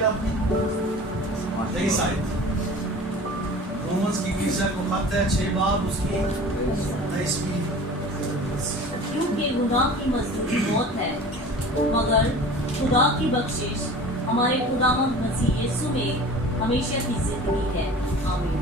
لیا آپ نے؟ 23 آیت رومنز کی 20 کو خط ہے 6 باب اس کی 23ویں. کیونکہ گناہ کی مزدوری موت ہے مگر خدا کی بخشش ہمارے خداوند مسیح یسوع میں ہمیشہ کی زندگی ہے. آمین.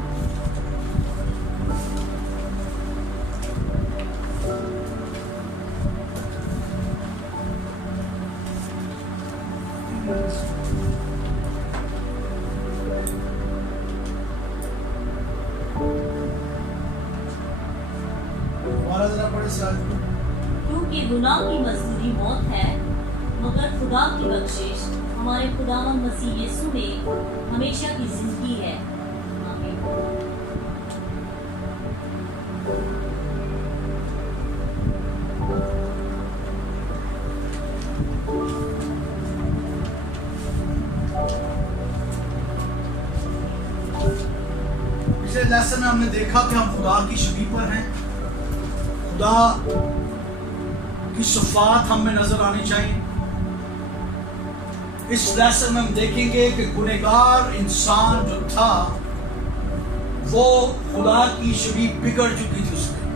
کیونکہ گناہ کی مزدوری موت ہے مگر خدا کی بخشش ہمارے خداوند مسیح یسوع میں ہمیشہ کی زندگی ہے. آمین. پچھلے لیسن میں ہم نے دیکھا کہ ہم خدا کی شبیہ پر ہیں. خدا کی صفات ہم میں نظر آنی چاہیے. اس لیسن میں ہم دیکھیں گے کہ گنہگار انسان جو تھا وہ خدا کی شبیہ بگڑ چکی تھی. اس میں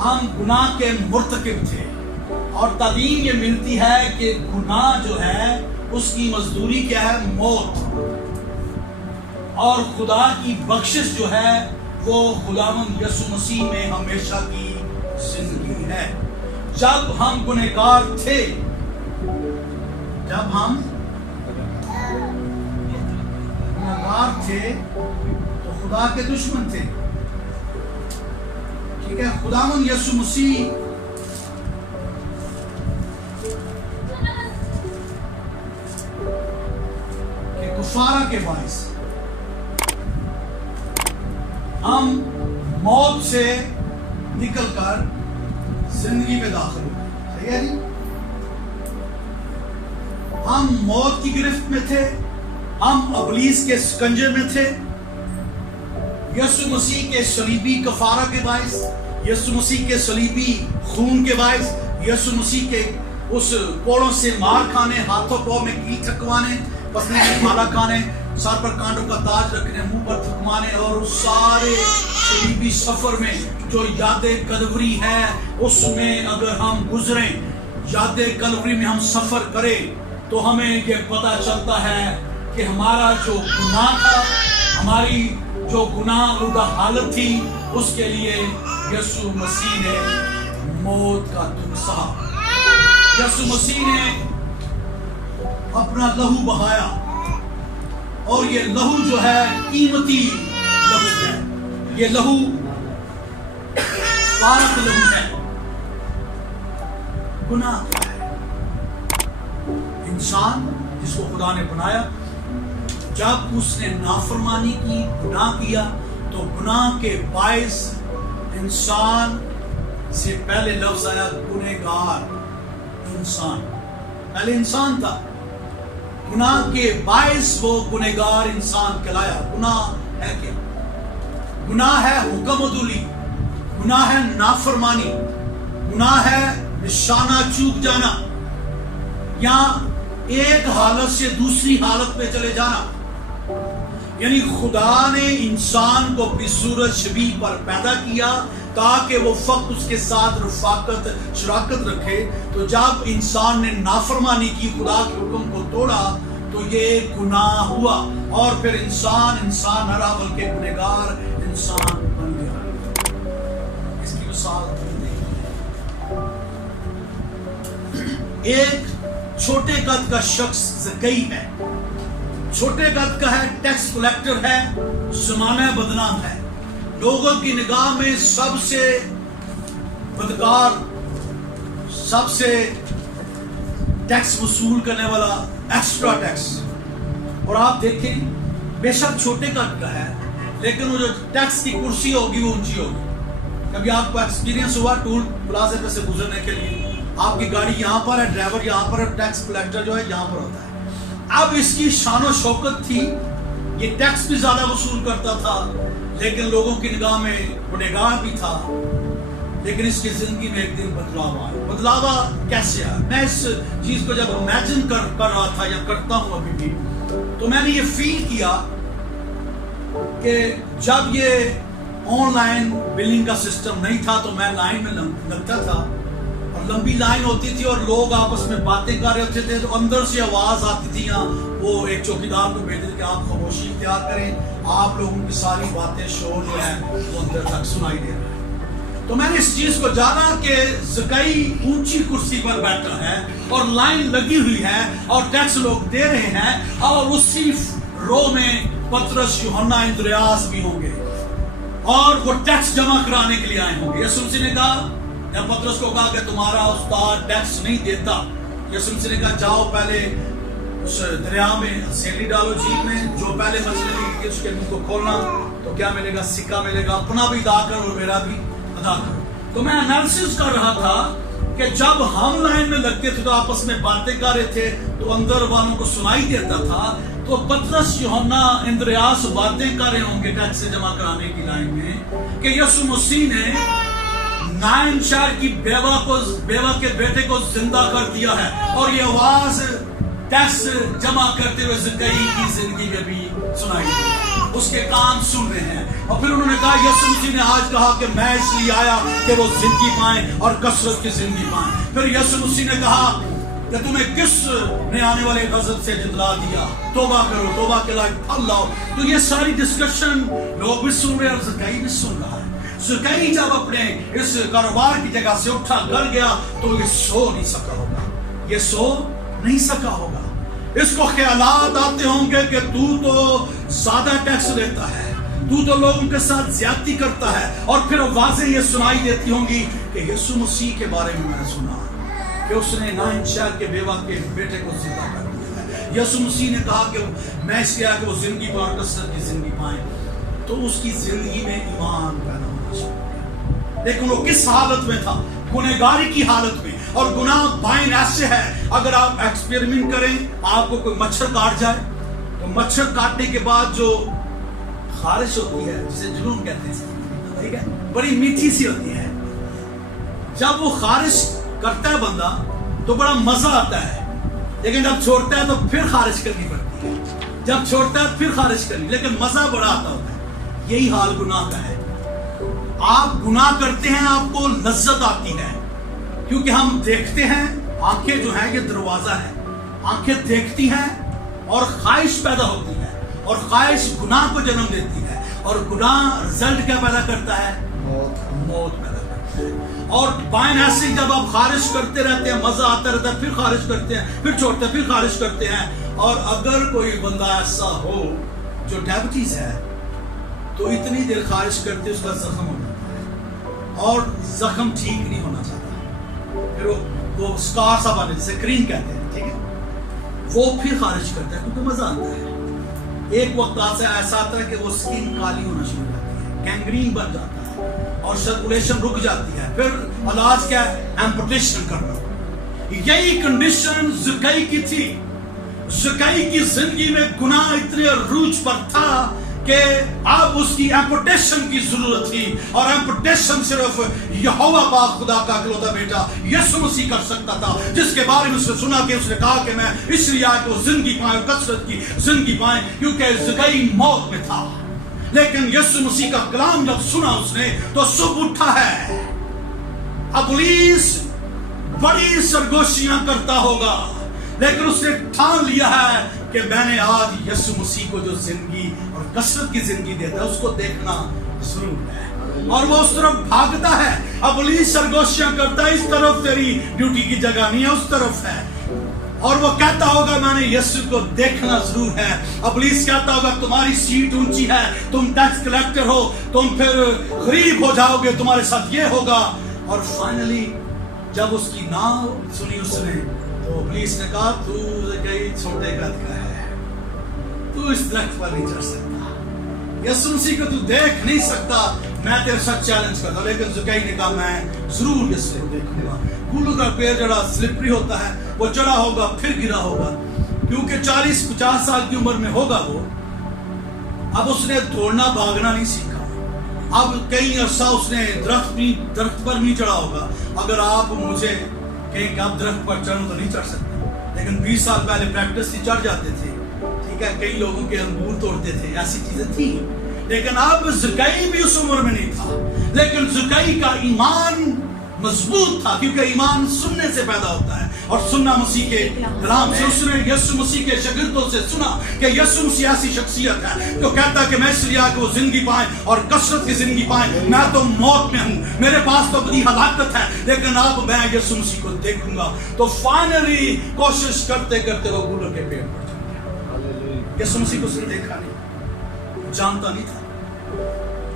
ہم گناہ کے مرتکب تھے اور تعلیم یہ ملتی ہے کہ گناہ جو ہے اس کی مزدوری کیا ہے؟ موت. اور خدا کی بخشش جو ہے وہ خداوند یسوع مسیح میں ہمیشہ کی زندگی ہے. جب ہم گنہگار تھے، جب ہم گنہگار تھے تو خدا کے دشمن تھے. ٹھیک ہے، خداوند یسوع مسیح کے کفارہ کے باعث ہم موت سے نکل کر زندگی میں داخل ہوئے. صحیح ہے جی؟ ہم موت کی گرفت میں تھے، ہم ابلیس کے سکنجے میں تھے. یسوع مسیح کے صلیبی کفارہ کے باعث، یسوع مسیح کے صلیبی خون کے باعث، یسوع مسیح کے اس کوڑوں سے مار کھانے، ہاتھوں پاؤں میں کیل تھکوانے، پسلی میں مالا کھانے، سر پر کانٹوں کا تاج رکھنے، منہ پر تھکوانے، اور اس سارے صلیبی سفر میں جو یاد کلوری ہے اس میں اگر ہم گزریں، یاد کلوری میں ہم سفر کریں تو ہمیں یہ پتہ چلتا ہے کہ ہمارا جو گناہ تھا، ہماری جو گناہ آلودہ حالت تھی، اس کے لیے یسوع مسیح نے موت کا دکھ سہا. یسوع مسیح نے اپنا لہو بہایا اور یہ لہو جو ہے قیمتی لہو ہے. یہ لہو پاک لہو ہے. گناہ کیا ہے؟ انسان جس کو خدا نے بنایا، جب اس نے نافرمانی کی، گناہ کیا، تو گناہ کے باعث انسان سے پہلے لفظ آیا گنہگار انسان. پہلے انسان تھا، گناہ کے باعث وہ گنہگار انسان کہلایا. گناہ ہے کیا؟ گناہ ہے حکم عدولی، گناہ ہے نافرمانی، گناہ ہے نشانہ چوک جانا، یا ایک حالت سے دوسری حالت میں چلے جانا. یعنی خدا نے انسان کو اپنی صورت شبیہ پر پیدا کیا تاکہ وہ فقط اس کے ساتھ رفاقت شراکت رکھے. تو جب انسان نے نافرمانی کی، خدا کے حکم کو توڑا، تو یہ گناہ ہوا اور پھر انسان نہ رہا بلکہ گنہگار انسان بن گیا. اس کی مثال ایک چھوٹے قد کا شخص زکی ہے، چھوٹے قد کا ہے، ٹیکس کلیکٹر ہے، زمانہ بدنام ہے، لوگوں کی نگاہ میں سب سے بدکار، سب سے ٹیکس وصول کرنے والا، ایکسٹرا ٹیکس. اور آپ دیکھیں بے شک چھوٹے قد کا ہے لیکن وہ جو ٹیکس کی کرسی ہوگی وہ اونچی ہوگی. کبھی آپ کو ایکسپیرینس ہوا ٹول پلازے پہ سے گزرنے کے لیے؟ آپ کی گاڑی یہاں پر ہے، ڈرائیور یہاں پر ہے، ٹیکس کلیکٹر جو ہے یہاں پر ہوتا ہے. اب اس کی شان و شوکت تھی، یہ ٹیکس بھی زیادہ وصول کرتا تھا لیکن لوگوں کی نگاہ میں گنہگار بھی تھا. لیکن اس کی زندگی میں ایک دن بدلاؤ آیا. بدلاؤ کیسے آیا؟ میں اس چیز کو جب امیجن کر رہا تھا یا کرتا ہوں ابھی بھی، تو میں نے یہ فیل کیا کہ جب یہ آن لائن بلنگ کا سسٹم نہیں تھا تو میں لائن میں لگتا تھا اور لمبی لائن ہوتی تھی اور لوگ آپس میں باتیں کر رہے ہوتے تھے تو اندر سے آواز آتی تھی یا وہ ایک چوکیدار کو بھیجتے تھے کہ آپ خاموشی اختیار کریں, آپ لوگوں کی ساری باتیں شور جو ہے وہ اندر تک سنائی دے رہا ہے. تو میں نے اس چیز کو جانا کہ زکئی اونچی کرسی پر بیٹھا ہے اور لائن لگی ہوئی ہے اور ٹیکس لوگ دے رہے ہیں اور اسی رو میں پترس, یوحنا, اندریاس بھی ہوں گے اور وہ ٹیکس جمع کرانے کے لیے آئے ہوں گے. یسوع مسیح نے کہا, جب پترس کو کہا کہ تمہارا استاد ٹیکس نہیں دیتا, یسوع مسیح نے کہا جاؤ پہلے اس دریا میں سینڈی ڈالو جھیل میں, جو پہلے مچھلی نکلی اس کے منہ کو کھولنا تو کیا ملے گا, سکہ ملے گا, اپنا بھی ادا کر اور میرا بھی ادا کرو. تو میں انالیسس کر رہا تھا کہ جب ہم لائن میں لگتے تھے تو آپس میں باتیں کر رہے تھے تو اندر والوں کو سنائی دیتا تھا, تو پترس, یوحنا, اندریاس باتیں کر رہے ہوں گے ٹیکس جمع کرانے کی لائن میں کہ یسوع مسیح نے نائن شہر کی بیوہ کے بیٹے کو زندہ کر دیا ہے اور یہ آواز ٹیکس جمع کرتے ہوئے زکئی کی زندگی میں بھی سنائی دی. اس کے کان سن رہے ہیں اور پھر انہوں نے کہا یسوع مسیح نے آج کہا کہ میں اس لیے آیا کہ وہ زندگی پائیں اور کثرت کی زندگی پائیں. پھر یسوع مسیح نے کہا کہ تمہیں کس نے آنے والے غضب سے جتلا دیا, توبہ کرو, توبہ کے لائق پھل لاؤ. تو یہ ساری ڈسکشن لوگ بھی سن رہے اور زکئی بھی سن رہا ہے. زکئی جب اپنے اس کاروبار کی جگہ سے اٹھا کر گیا تو یہ سو نہیں سکا ہوگا, یہ سو نہیں سکا ہوگا. اس کو خیالات آتے ہوں گے کہ تو زیادہ ٹیکس لیتا ہے, تو لوگوں کے ساتھ زیادتی کرتا ہے, اور پھر آوازیں یہ سنائی دیتی ہوں گی کہ یسوع مسیح کے بارے میں نے سنا کہ اس نے نائن شہر کے بیوہ کے بیٹے کو زندہ کر دیا ہے. یسوع مسیح نے کہا کہ میں اس لیے آیا کہ وہ زندگی پائیں اور کثرت کی زندگی پائیں. تو اس کی زندگی میں ایمان پیدا ہونا چاہیے. لیکن وہ کس حالت میں تھا, گنہگاری کی حالت میں. اور گناہ بائن ایسے ہے, اگر آپ ایکسپیریمنٹ کریں, آپ کو کوئی مچھر کاٹ جائے تو مچھر کاٹنے کے بعد جو خارش ہوتی ہے جسے جنون کہتے ہیں, ٹھیک ہے, بڑی میٹھی سی ہوتی ہے. جب وہ خارش کرتا ہے بندہ تو بڑا مزہ آتا ہے, لیکن جب چھوڑتا ہے تو پھر خارش کرنی پڑتی ہے, جب چھوڑتا ہے پھر خارش کرنی, لیکن مزہ بڑا آتا ہوتا ہے. یہی حال گناہ کا ہے. آپ گناہ کرتے ہیں, آپ کو لذت آتی ہے کیونکہ ہم دیکھتے ہیں, آنکھیں جو ہیں یہ دروازہ ہے, آنکھیں دیکھتی ہیں اور خواہش پیدا ہوتی ہے, اور خواہش گناہ کو جنم دیتی ہے, اور گناہ رزلٹ کیا پیدا کرتا ہے, موت پیدا کرتا ہے. اور بائن ایسے جب آپ خارش کرتے رہتے ہیں, مزہ آتا رہتا ہے, پھر خارش کرتے ہیں, پھر چھوڑتے ہیں, پھر خارش کرتے ہیں. اور اگر کوئی بندہ ایسا ہو جو ڈائبٹیز ہے تو اتنی دیر خارش کرتے اس کا زخم ہو جاتا ہے اور زخم ٹھیک نہیں ہونا چاہتا, پھر وہ سکار سا بنے جسے کریم کہتے ہیں, ٹھیک ہے, وہ پھر خارش کرتا ہے کیونکہ مزہ آتا ہے. ایک وقت ایسا آتا ہے کہ وہ سکین کالی ہونا شروع ہو جاتی ہے, گینگرین بن جاتا ہے اور سرکولیشن رک جاتی ہے. پھر علاج کیا ہے, ایمپوٹیشن کرنا. یہی کنڈیشن زکئی کی تھی. زکئی کی زندگی میں گناہ اتنے عروج پر تھا کہ اب اس کی ایمپوٹیشن کی ضرورت تھی, اور ایمپوٹیشن صرف یہوہ پاک خدا کا اکلوتا بیٹا یسوع مسیح کر سکتا تھا, جس کے بارے میں اس نے سنا کہ اس نے کہا کہ میں اس لیے آیا کہ وہ زندگی پائیں اور کثرت کی زندگی پائیں, کیونکہ زکئی موت میں تھا. لیکن یسوع مسیح کا کلام جب سنا اس نے تو صبح اٹھا ہے. ابلیس بڑی سرگوشیاں کرتا ہوگا, لیکن اس نے ٹھان لیا ہے کہ میں نے آج یسوع مسیح کو جو زندگی اور کثرت کی زندگی دیتا ہے اس کو دیکھنا ضرور ہے, اور وہ اس طرف بھاگتا ہے. ابلیس سرگوشیاں کرتا ہے, اس طرف تیری ڈیوٹی کی جگہ نہیں ہے, اس طرف ہے, اور وہ کہتا ہوگا میں نے یسوع کو دیکھنا ضرور ہے. ابلیس کہتا ہوگا تمہاری سیٹ اونچی ہے, تم ٹیکس کلیکٹر ہو, تم پھر غریب ہو جاؤ گے, تمہارے ساتھ یہ ہوگا. اور فائنلی جب اس کی نہ سنی اس نے تو ابلیس نے کہا تو کئی چھوٹے قد کا ہے, تو اس درخت پر نہیں چڑھ سکتا, یسوع مسیح کو تو دیکھ نہیں سکتا, میں تیرے ساتھ چیلنج کرتا. لیکن زکئی نے کہا میں ضرور یسوع کو دیکھوں گا. پھولوں کا پیڑ جڑا سلپری ہوتا ہے, وہ چڑھا ہوگا پھر گرا ہوگا, کیونکہ 40-50 سال کی عمر میں ہوگا وہ. اب اس نے دوڑنا بھاگنا نہیں سیکھا, اب کئی عرصہ اس نے درخت پر نہیں چڑھا ہوگا. اگر آپ مجھے کہیں کہ آپ درخت پر چڑھوں تو نہیں چڑھ سکتے, لیکن 20 سال پہلے پریکٹس سے چڑھ جاتے تھے, ٹھیک कई लोगों के अंगूर तोड़ते थे, ऐसी चीजें थी। लेकिन अब ज़कई भी उस उम्र में नहीं था, लेकिन ज़कई का ईमान मजबूत था, क्योंकि ईमान सुनने से पैदा होता है और सुनना मसीह के कलाम से। उसने यीशु मसीह के शागिर्दों से सुना कि यीशु मसीह ऐसी शख्सियत है जो कहता कि मैं इसलिए आके वो जिंदगी पाए और कसरत की जिंदगी पाए। मैं तो मौत में हूँ, मेरे पास तो बड़ी हलाकत है, लेकिन अब मैं यीशु मसीह को देखूंगा। तो फाइनली कोशिश करते करते वो गूलर के पेड़ पर चढ़ गया। यीशु मसीह को उसने देखा नहीं, जानता नहीं था,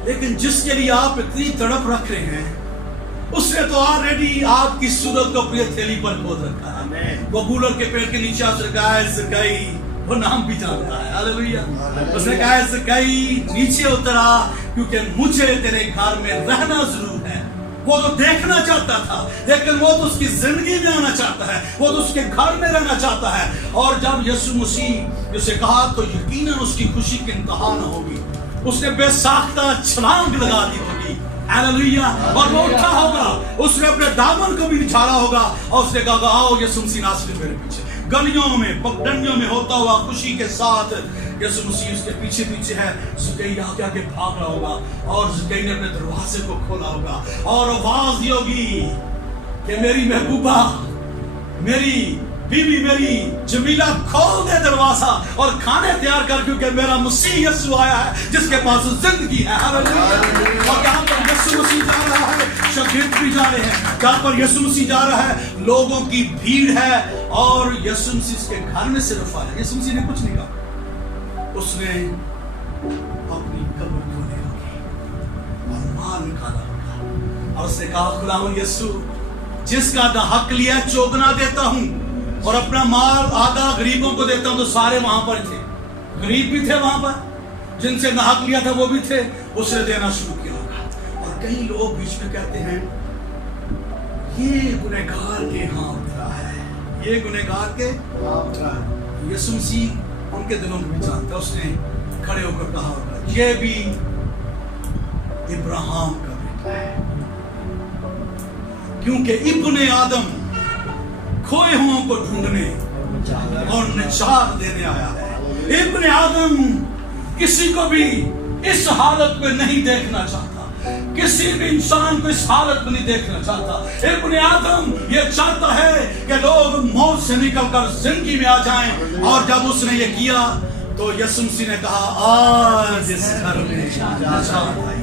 लेकिन जिसके लिए आप इतनी तड़प रख रहे हैं उसने तो ऑलरेडी आपकी सूरत को अपनी हथेली पर खोद रखा है। वो गूलर के पेड़ के नीचे उसने कहा ज़कई, वो नाम भी जानता है, हालेलुया। उसने कहा ज़कई नीचे उतरा, क्योंकि मुझे तेरे घर में रहना जरूर है। वो तो देखना चाहता था, लेकिन वो तो उसकी जिंदगी में आना चाहता है, वो तो उसके घर में रहना चाहता है। और जब यीशु मसीह उसे कहा तो यकीनन उसकी खुशी की इंतहा न होगी, उसने बेसाख्ता छलांग लगा दी होगी, हालेलुया। और वो उठा होगा, उसने अपने दामन को भी निछाड़ा होगा और उसने कहा आओ यीशु मसीह नासरी मेरे पीछे। गलियों में पगडंडियों में होता हुआ खुशी के साथ यीशु मसीह उसके पीछे पीछे है। ज़कई आगे आगे भाग रहा होगा और ज़कई ने अपने दरवाजे को खोला होगा और आवाज दी होगी कि मेरी महबूबा, मेरी बीवी, मेरी जमीला, खोल दे दरवाजा और खाने तैयार कर, क्योंकि मेरा मसीह यीशु आया है जिसके पास जिंदगी है, हालेलुया। और जहाँ पर यीशु मसीह जा रहा है शागिर्द भी जा रहे हैं, जहाँ पर यीशु मसीह जा रहा है लोगों की भीड़ है और यीशु मसीह के घर में सिर्फ आया। यीशु मसीह ने कुछ नहीं कहा, उसने अपनी कब्र खोली होगी और माल निकाला होगा और उसने कहा खुदावंद यीशु, जिसका ना हक लिया चौगुना देता हूं और अपना माल आधा गरीबों को देता हूं। तो सारे वहां पर थे, गरीब भी थे वहां पर, जिनसे ना हक लिया था वो भी थे, उसने देना शुरू किया होगा। और कई लोग बीच में कहते हैं ये गुनहगार के यहाँ उतरा है, ये गुनहगार के यहाँ उतरा है। यीशु मसीह उनके दिलों में भी जानता, उसने खड़े होकर कहा होगा ये भी इब्राहिम का बेटा है, क्योंकि इब्ने आदम खोए हुओं को ढूंढने और निजात देने आया है। इब्ने आदम किसी को भी इस हालत में नहीं देखना चाहता, किसी भी इंसान को इस हालत में नहीं देखना चाहता। इब्ने आदम ये चाहता है कि लोग मौत से निकलकर जिंदगी में आ जाएं। और जब उसने ये किया तो यीशु मसीह ने कहा आज इस घर में निजात आई,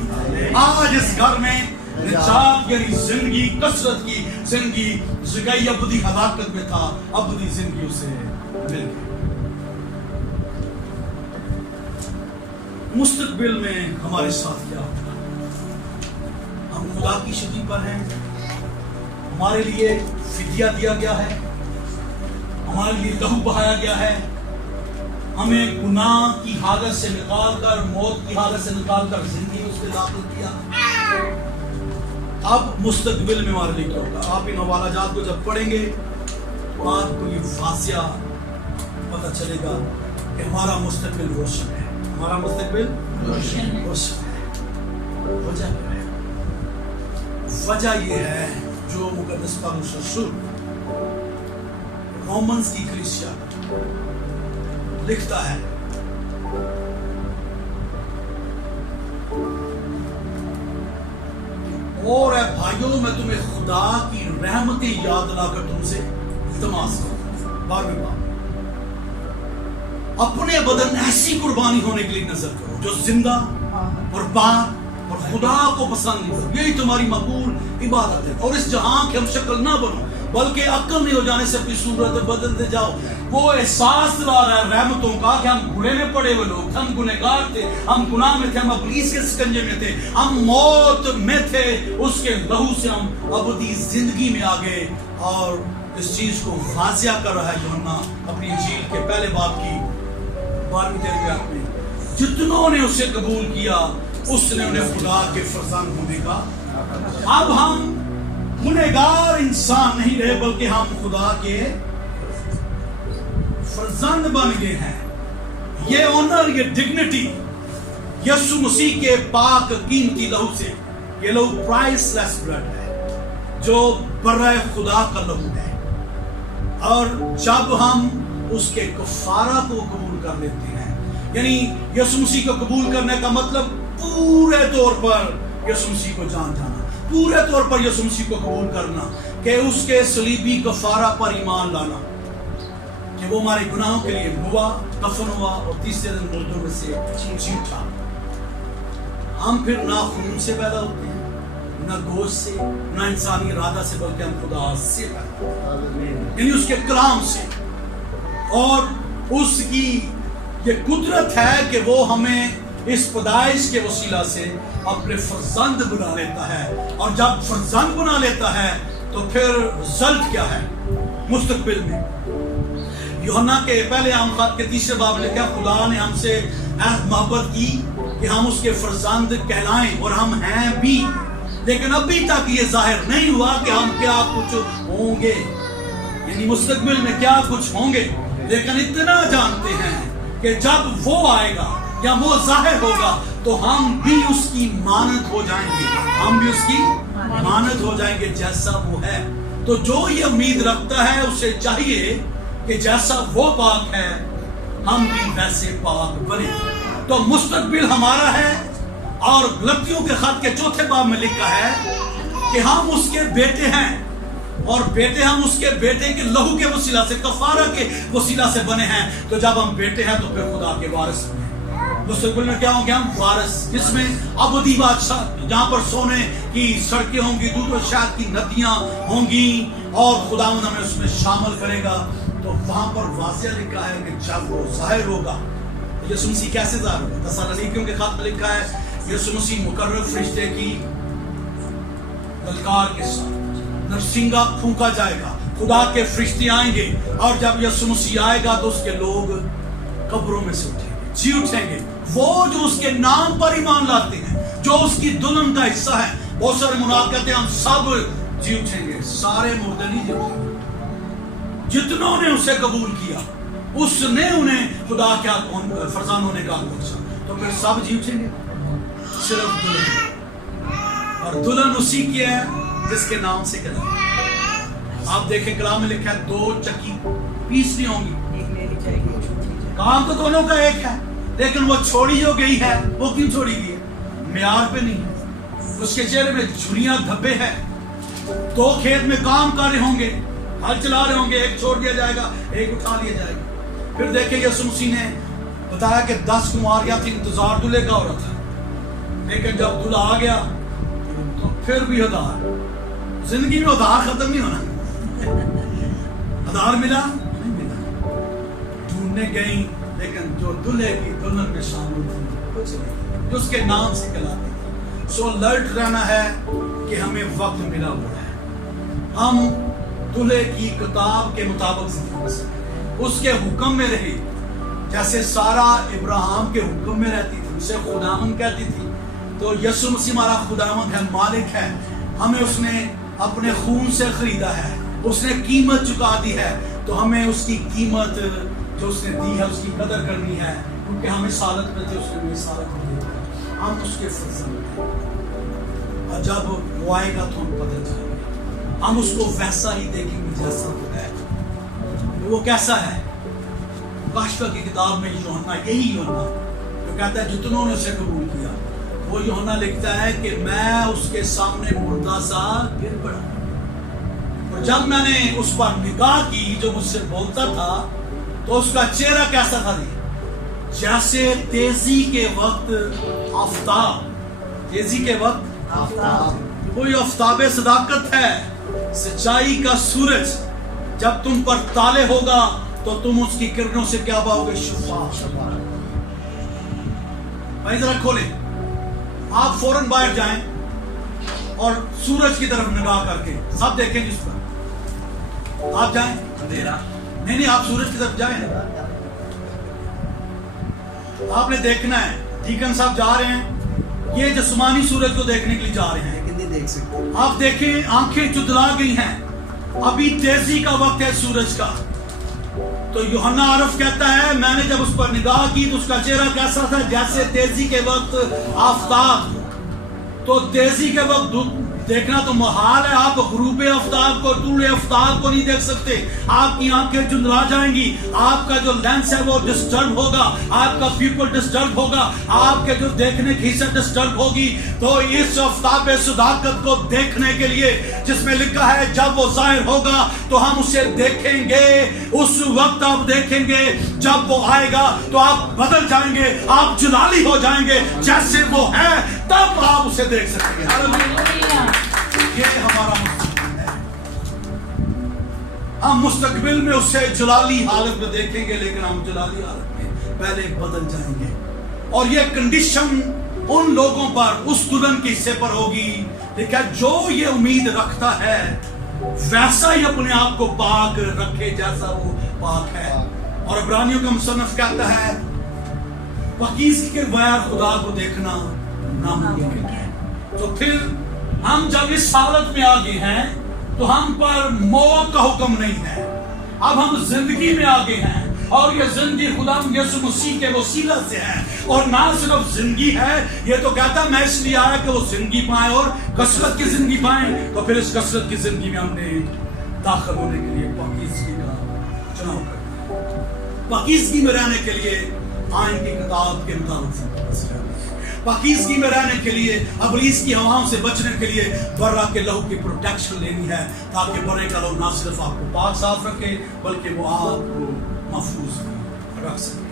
आज इस घर में निजात, यानी जिंदगी, कसरत की जिंदगी। ज़कई अबदी हलाकत में था, अबदी जिंदगी उसे मिल गई। मुस्तकबिल में हमारे साथ क्या होगा? हम खुदा की शादी पर हैं, हमारे लिए फिदिया दिया गया है, हमारे लिए लहू बहाया गया है, हमें गुनाह की हालत से निकालकर, मौत की हालत से निकालकर जिंदगी में उसके दाखिल किया। अब मुस्तकबिल में हमारे लिए क्या होगा? आप इन हवालाजात को जब पढ़ेंगे तो आपको ये वासिया पता चलेगा कि हमारा मुस्तकबिल रोशन है, हमारा मुस्तकबिल रोशन है। वजह क्या है? वजह ये है जो मुकद्दस पौलुस रसूल रोमन्स की कलीसिया लिखता है। और है भाइयों, मैं तुम्हें खुदा की रहमतें याद लाकर तुमसे इल्तिमास करता हूं। 12वें बाब, अपने बदन ऐसी कुर्बानी होने के लिए नजर करो जो जिंदा और पाक और खुदा को पसंद नहीं, यही तुम्हारी मकबूल इबादत है। और इस जहां के हम शक्ल ना बनो, बल्कि अक्ल नहीं हो जाने से अपनी सूरत बदलते जाओ। वो एहसास ला रहा है रहमतों का कि हम बुरे में पड़े हुए लोग, हम गुनहगार थे, हम गुनाह में थे, हम इब्लीस के शिकंजे में थे, हम मौत में थे। उसके लहू से हम अबदी जिंदगी में आ गए। और इस चीज को वाजिया कर रहा है यूहन्ना अपनी इंजील के पहले बाब की 12वीं आयत में, जितनों ने उसे कबूल किया उसने उन्हें खुदा के फरजंद होने का। अब हम गुनहगार इंसान नहीं रहे, बल्कि हम खुदा के फरजंद बन गए हैं। ये ऑनर, ये डिग्निटी यीशु मसीह के पाक कीमती लहू से, ये लहू प्राइसलेस ब्लड है जो बर्रे खुदा का लहू है। और जब हम उसके कफारा को कबूल कर लेते हैं। यानी यीशु मसीह को कबूल करने का मतलब पूरे तौर पर यीशु मसीह को जाना, पूरे तौर पर यीशु मसीह को कबूल करना, कि उसके सलीबी कफारा पर ईमान लाना, कि वो हमारे गुनाहों के लिए हुआ, दफन हुआ और तीसरे दिन मुर्दों में से जी उठा। हम फिर ना खून से पैदा होते हैं, ना गोश्त से, ना इंसानी इरादा से, बल्कि हम खुदा से पैदा, यानी उसके कलाम से। और उसकी ये कुदरत है कि वो हमें इस पैदाइश के वसीला से अपने फर्जंद बना लेता है। और जब फर्जंद बना लेता है तो फिर रिजल्ट क्या है मुस्तकबिल में? यूहन्ना के पहले आम खत के 3 बाब में लिखा, खुदा ने हमसे मोहब्बत की कि हम उसके फर्जंद कहलाएं, और हम हैं भी, लेकिन अभी तक ये जाहिर नहीं हुआ कि हम क्या कुछ होंगे, यानी मुस्तकबिल में क्या कुछ होंगे। लेकिन इतना जानते हैं कि जब वो आएगा या वो जाहिर होगा तो हम भी उसकी मानद हो जाएंगे, हम भी उसकी मानद हो जाएंगे जैसा वो है। तो जो ये उम्मीद रखता है उसे चाहिए कि जैसा वो पाक है हम भी वैसे पाक बने। तो मुस्तकबिल हमारा है, और गलतियों के खत के 4 बाब में लिखा है कि हम उसके बेटे हैं, और बेटे हम उसके बेटे के लहू के वसीला से, कफारा के वसीला से बने हैं। तो जब हम बेटे हैं तो फिर खुदा के वारिस बने। मुस्तकबिल में क्या होंगे? हम वारिस, जिसमें अबदी बादशाह, जहाँ पर सोने की सड़कें होंगी, दूध और शहद की नदियां होंगी, और खुदावंद हमें उसमें शामिल करेगा। तो वहां पर वाज़िह लिखा है कि जब वो जाहिर होगा, यीशु मसीह कैसे जाहिर होगा? तसल्लीकियों के खत में लिखा है, यीशु मसीह मुकर्रर फरिश्ते की ललकार के साथ नरसिंगा फूंका जाएगा, खुदा के फरिश्ते आएंगे, और जब यीशु मसीह आएगा तो उसके लोग कब्रों में से उठेंगे, जी उठेंगे। वो जो उसके नाम पर ईमान लाते हैं, जो उसकी दुल्हन का हिस्सा है। बहुत सारे मुनाफिक कहते हैं हम सब जी उठेंगे, सारे मुर्दे नहीं जी उठेंगे। जितनों ने उसे कबूल किया, उसने उन्हें खुदा क्या फरजान होने का बख्शा, तो फिर सब जी उठेंगे, सिर्फ दुल्हन। और दुल्हन उसी की है जिसके नाम से कहलाती। आप देखें कलाम में लिखा है 2 चक्की पीस नहीं होंगी, काम तो दोनों का एक है, लेकिन वो छोड़ी जो गई है वो क्यों छोड़ी गई है? म्यार पे नहीं है, उसके चेहरे में झुर्रियां धब्बे हैं। 2 खेत में काम कर रहे होंगे, हल चला रहे होंगे, एक छोड़ दिया जाएगा, एक उठा लिया जाएगा। फिर देखें यीशु मसीह ने बताया कि 10 कुमारियां थी, इंतजार दूल्हे का हो रहा था, लेकिन जब दूल्हा आ गया तो फिर भी उधार। जिंदगी में उधार खत्म नहीं होना। उधार मिला नहीं मिला, ढूंढने गई, लेकिन जो दूल्हे की दुल्हन में शामिल थी कुछ नहीं, जो उसके नाम से कहलाती थी। सो अलर्ट रहना है कि हमें वक्त मिला हुआ है, हम दूल्हे की किताब के मुताबिक उसके हुक्म में रहे। जैसे सारा इब्राहिम के हुक्म में रहती थी, उसे खुदावंद कहती थी, तो यीशु मसीह हमारा खुदावंद है, मालिक है। हमें उसने अपने खून से खरीदा है, उसने कीमत चुका दी है। तो हमें उसकी कीमत जो उसने दी है उसकी कदर करनी है, क्योंकि हम इस हालत में थे, उसने हमें इस हालत में दिया। हम उसके फर्जंद हैं, और जब वो आएगा तो हम पता चलेगा, हम उसको वैसा ही देखेंगे जैसा वो है। वो कैसा है? काशिफा की किताब में यूहन्ना, यही यूहन्ना जो कहता है जितनों ने उसे कबूल किया, वो यूहन्ना लिखता है कि मैं उसके सामने मुर्दा सा गिर पड़ा, और जब मैंने उस पर निगाह की जो मुझसे बोलता था, तो उसका चेहरा कैसा था? जैसे तेजी के वक्त आफताब, तेजी के वक्त आफताब, कोई आफताब सदाकत है, सच्चाई का सूरज जब तुम पर ताले होगा तो तुम उसकी किरणों से क्या पाओगे? शुफा। भाई जरा खोले, आप फौरन बाहर जाएं और सूरज की तरफ निगाह करके सब देखें जिस पर आप जाएं। अंधेरा नहीं, आप सूरज की तरफ जाएं। आपने देखना है, डीकन साहब जा रहे हैं, ये जिस्मानी सूरज को देखने के लिए जा रहे हैं, नहीं देख सकते। आप देखें आंखें चुदला गई हैं, अभी तेजी का वक्त है सूरज का। तो यूहन्ना आरफ कहता है मैंने जब उस पर निगाह की तो उसका चेहरा कैसा था? जैसे तेजी के वक्त आफताब। तो तेजी के वक्त देखना तो मुहाल है। आप गुरूब आफ्ताब को, तूल आफ्ताब को नहीं देख सकते। आपकी आंखें चुंदरा जाएंगी, आपका जो लेंस है वो डिस्टर्ब होगा, आपका पीपल डिस्टर्ब होगा, आपके जो देखने की हिस्सा डिस्टर्ब होगी। तो इस आफ्ताब सदाकत को देखने के लिए, जिसमें लिखा है जब वो जाहिर होगा तो हम उसे देखेंगे, उस वक्त आप देखेंगे, जब वो आएगा तो आप बदल जाएंगे, आप जलाली हो जाएंगे, जैसे वो है तब आप उसे देख सकेंगे। ये हमारा मुस्तकबिल है। हम मुस्तकबिल में उसे जलाली हालत में देखेंगे, लेकिन हम जलाली हालत में पहले बदल जाएंगे। और ये कंडीशन उन लोगों पर, उस दुल्हन के हिस्से पर होगी, लेकिन जो ये उम्मीद रखता है वैसा ही अपने आप को पाक रखे जैसा वो पाक है। और इब्रानियों का मुसन्निफ कहता है पाकीज़गी के बगैर खुदा को देखना नामुमकिन है। तो फिर हम जब इस हालत में आ गए हैं तो हम पर मौत का हुक्म नहीं है, अब हम जिंदगी में आ गए हैं। और ये जिंदगी खुदा यीशु मसीह के वसीला से है। और ना सिर्फ जिंदगी है, ये तो कहता मैं इसलिए आया कि वो जिंदगी पाए और कसरत की जिंदगी पाए। तो फिर इस कसरत की जिंदगी में हमने दाखिल होने के लिए पाकीज़गी का चुनाव कर, पाकीज़गी में रहने के लिए आइन की किताब के मुताबिक पाकीज़गी में रहने के लिए, अबलीस की हवाओं से बचने के लिए बर्रा के लहू की प्रोटेक्शन लेनी है, ताकि बर्रे का लहू ना सिर्फ आपको पाक साफ रखे बल्कि वो आपको महफूज रख सके।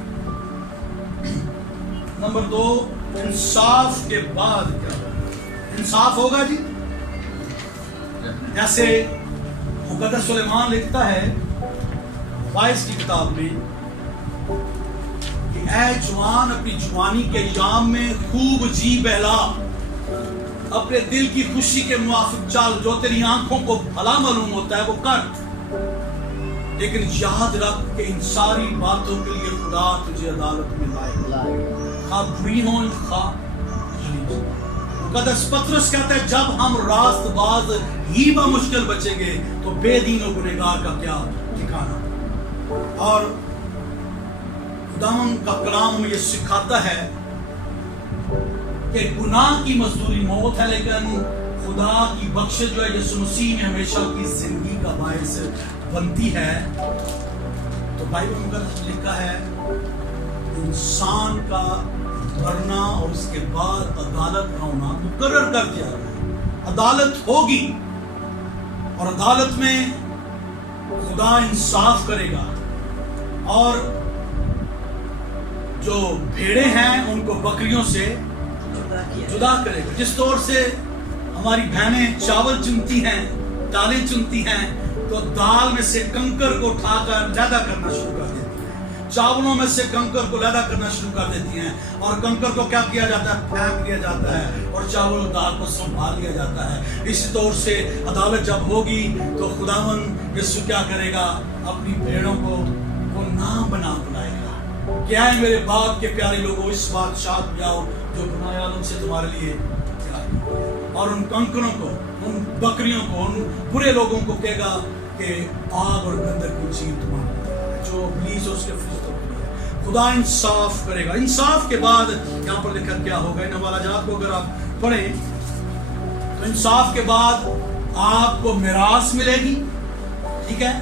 नंबर 2, इंसाफ के बाद क्या होगा? इंसाफ होगा जी। जैसे मुक़द्दस सुलेमान लिखता है वाइस की किताब में कि ऐ जवान अपनी जवानी के याम में खूब जी बहला, अपने दिल की खुशी के मुआफिक चाल, जो तेरी आंखों को भला मालूम होता है वो कर। लेकिन याद रख कि इन सारी बातों के लिए खुदा तुझे अदालत में लाएगा, खा बुरी हो खा भली। मुक़द्दस पतरस कहता है जब हम रास्तबाज ही मुश्किल बचेंगे तो बेदीन और गुनहगार का क्या ठिकाना। और खुदावन का कलाम हमें ये सिखाता है कि गुनाह की मजदूरी मौत है, लेकिन खुदा की बख्शिश जो है यीशु मसीह में हमेशा की जिंदगी का बायस बनती है। तो बाइबल मुक़द्दस में लिखा है इंसान का मरना और उसके बाद अदालत का होना मुकर्रर कर दिया है। अदालत होगी और अदालत में खुदा इंसाफ करेगा और जो भेड़े हैं उनको बकरियों से जुदा करेगा। जिस तौर से हमारी बहनें चावल चुनती हैं, दालें चुनती हैं, तो दाल में से कंकर को उठाकर लैदा करना शुरू कर देती हैं, चावलों में से कंकर को लैदा करना शुरू कर देती हैं, और कंकर को क्या किया जाता है? फेंक दिया जाता है, और चावल और दाल को संभाल लिया जाता है। इसी तौर से अदालत जब होगी तो खुदावन यीशु क्या करेगा? अपनी भेड़ों को वो नाम बना बुलाएगा। क्या है मेरे बाप के प्यारे लोगों, इस बादशाह में आओ जो गुनाह आलम से तुम्हारे लिए क्या, और उन कंकरों को, उन बकरियों को, उन बुरे लोगों को कहेगा कि आग और गंधक की चीज तुम्हारे जो प्लीज उसके फरिश्तों के लिए खुदा इंसाफ करेगा। इंसाफ के बाद यहाँ पर लिखा क्या होगा? इन हवाला जात को अगर आप पढ़ें तो इंसाफ के बाद आपको मिरास मिलेगी, ठीक है,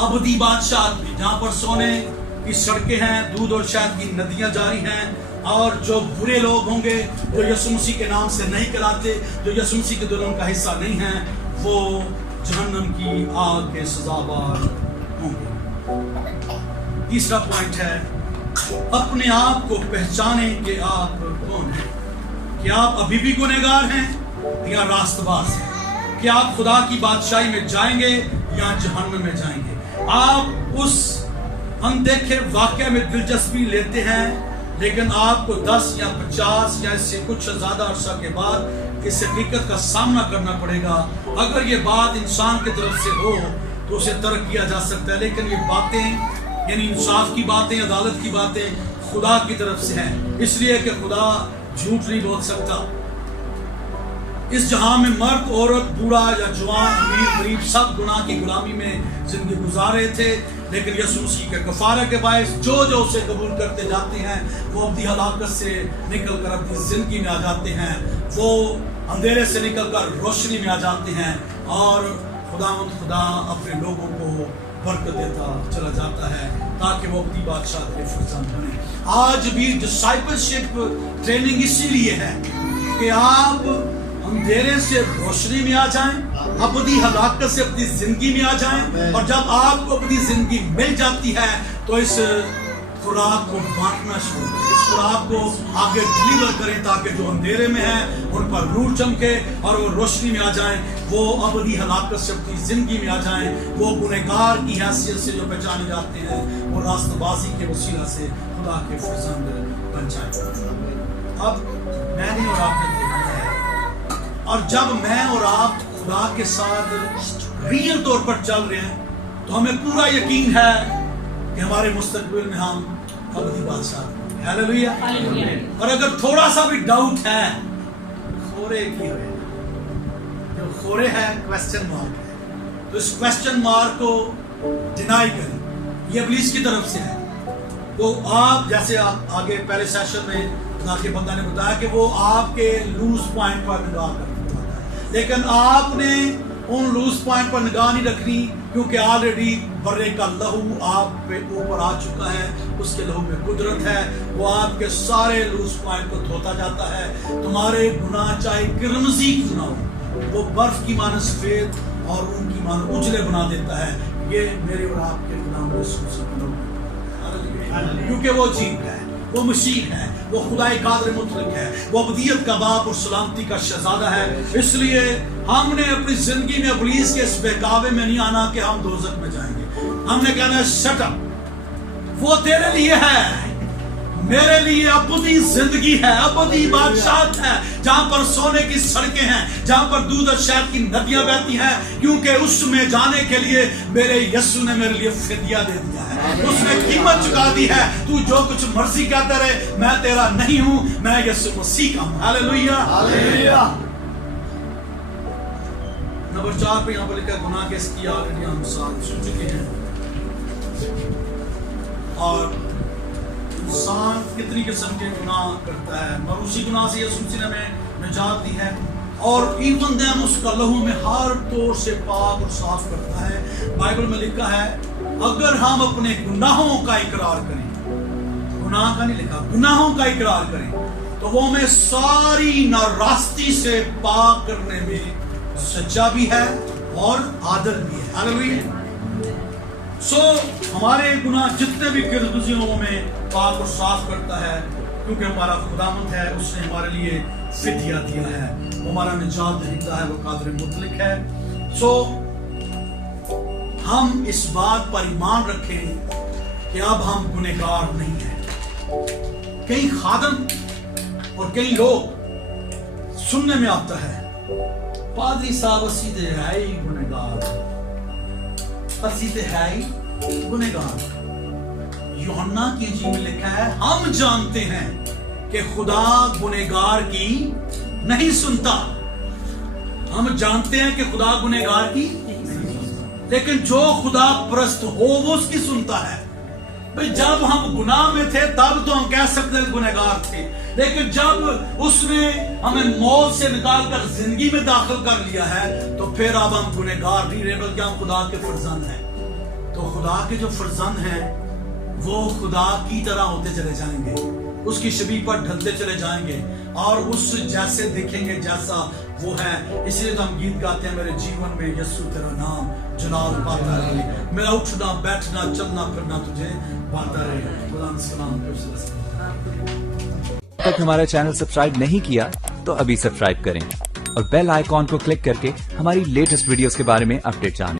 अबदी बादशाह में, जहाँ पर सोने की सड़कें हैं, दूध और शहद की नदियां जारी हैं। और जो बुरे लोग होंगे, जो यीशु मसीह के नाम से नहीं कराते, जो यीशु मसीह के दुल्हन का हिस्सा नहीं है, वो जहन्नम की आग के सजाबार होंगे। तीसरा पॉइंट है अपने आप को पहचाने कि आप कौन हैं। क्या आप अभी भी गुनहगार हैं या रास्तबाज हैं? क्या आप खुदा की बादशाही में जाएंगे या जहन्नम में जाएंगे? आप उस अनदेखे वाक़या में दिलचस्पी लेते हैं, लेकिन आपको 10 या 50 या इससे कुछ ज़्यादा अरसा के बाद इस हकीकत का सामना करना पड़ेगा। अगर ये बात इंसान की तरफ से हो तो उसे तर्क किया जा सकता है, लेकिन ये बातें यानी इंसाफ की बातें, अदालत की बातें खुदा की तरफ से हैं, इसलिए कि खुदा झूठ नहीं बोल सकता। इस जहां में मर्द, औरत, बूढ़ा या जवान, अमीर, गरीब सब गुनाह की गुलामी में जिंदगी गुजार रहे थे, लेकिन यीशु मसीह के कफारे के बायस जो उसे कबूल करते जाते हैं वो अपनी हलाकत से निकल कर अपनी जिंदगी में आ जाते हैं। वो अंधेरे से निकलकर रोशनी में आ जाते हैं और खुदा अपने लोगों को बरकत देता चला जाता है ताकि वो अपनी बादशाह के फर्जंद बने। आज भी डिसाइपलशिप ट्रेनिंग इसीलिए है कि आप अंधेरे से रोशनी में आ जाएं, अपनी हलाकत से अपनी जिंदगी में आ जाएं, और जब आपको अपनी जिंदगी मिल जाती है तो इस खुराक को बांटना शुरू करें, इस खुराक को आगे डिलीवर करें ताकि जो अंधेरे में है उन पर नूर चमके और वो रोशनी में आ जाएं, वो अपनी हलाकत से अपनी जिंदगी में आ जाएं, वो गुनहगार की हैसियत से जो पहचाने जाते हैं वो रास्तबाजी के वसीला से खुदा के फर्जंद बन जाएं। अब मैंने और आपने देखा है, और जब मैं और आप खुदा के साथ रियल तौर पर चल रहे हैं तो हमें पूरा यकीन है कि हमारे मुस्तकबिल में हम अबदी बादशाह। हालेलुया। और अगर थोड़ा सा भी डाउट है, खोरे की है, जो खोरे है क्वेश्चन मार्क है, तो इस क्वेश्चन मार्क को डिनाई करें। ये इब्लीस की तरफ से है। वो आप जैसे आप आगे पहले सेशन में खुदा के बंदा ने बताया कि वो आपके लूज पॉइंट पर निगाह करता है, लेकिन आपने उन लूज पॉइंट पर निगाह नहीं रखनी, क्योंकि ऑलरेडी बर्रे का लहू आप पे ऊपर आ चुका है, उसके लहू में कुदरत है, वो आपके सारे लूज पॉइंट को धोता जाता है। तुम्हारे गुनाह चाहे किरमजी क्यों ना हो, वो बर्फ की मानो सफेद और उनकी मानो उजले बना देता है। ये मेरे और आपके गुनाह महसूस, क्योंकि वो जीत है, वो मसीह है, वो खुदाए कादर मुतलक है, वो अबदियत का बाप और सलामती का शहजादा है। इसलिए हमने अपनी जिंदगी में इब्लीस के इस बहकावे में नहीं आना कि हम दोज़ख में जाएंगे। हमने कहना शट अप, वो तेरे लिए है, मेरे लिए अबदी जिंदगी है, अबदी बादशाह है, जहां पर सोने की सड़कें हैं, जहां पर दूध और शहद की नदियां बहती हैं, क्योंकि उसमें जाने के लिए मेरे यीशु ने मेरे लिए फिदिया दे दिया है, उसने कीमत चुका दी है। तू जो कुछ मर्जी कहता रहे, मैं तेरा नहीं हूं, मैं यीशु मसीह का हूं। Hallelujah, hallelujah. नंबर 4 पे यहां पर लिखा गुनाह के इसकी ऑलरेडी हम साथ सुन चुके हैं, और इंसान कितनी किस्म के गुनाह करता है, और उसी गुनाह से यीशु मसीह ने हमें निजात दी है, और इवन देन उसका लहू में हर तौर से पाक और साफ करता है। बाइबल में लिखा है अगर हम अपने गुनाहों का इकरार करें, गुनाह का नहीं लिखा, गुनाहों का इकरार करें, तो वो हमें सारी नारास्ती से पाक करने में सच्चा भी है और आदल भी है। हालेलुया। हमारे गुनाह जितने भी गिरगिज़ियों में पाक और साफ करता है, क्योंकि हमारा खुदावंद है, उसने हमारे लिए फिदिया दिया है, वो हमारा निजात दहिंदा है, वो कादिर मुतलक है। हम इस बात पर ईमान रखें कि अब हम गुनहगार नहीं हैं। कई खादम और कई लोग सुनने में आता है, पादरी साहब असी ते है ही गुनहगार, असी ते है ही गुनहगार। यूहन्ना की इंजील में लिखा है हम जानते हैं कि खुदा गुनहगार की नहीं सुनता। हम जानते हैं कि खुदा गुनहगार की नहीं सुनता, लेकिन जो खुदा परस्त हो वो उसकी सुनता है। भाई जब हम गुनाह में थे तब तो हम कह सकते हैं गुनहगार थे, लेकिन जब उसने हमें मौत से निकाल कर जिंदगी में दाखिल कर लिया है तो फिर अब हम गुनहगार नहीं रहे, बल्कि हम खुदा के फर्जंद हैं। तो खुदा के जो फर्जंद हैं वो खुदा की तरह होते चले जाएंगे, उसकी शबीह पर ढलते चले जाएंगे और उस जैसे दिखेंगे जैसा वो है। इसलिए तो हम गीत गाते हैं, मेरे जीवन में यीशु तेरा नाम जलाल पाता रहे, मेरा उठना बैठना चलना फिरना तुझे पाता रहे। खुदा सलाम। तक हमारा चैनल सब्सक्राइब नहीं किया तो अभी सब्सक्राइब करें और बेल आइकॉन को क्लिक करके हमारी लेटेस्ट वीडियोस के बारे में अपडेट जानें।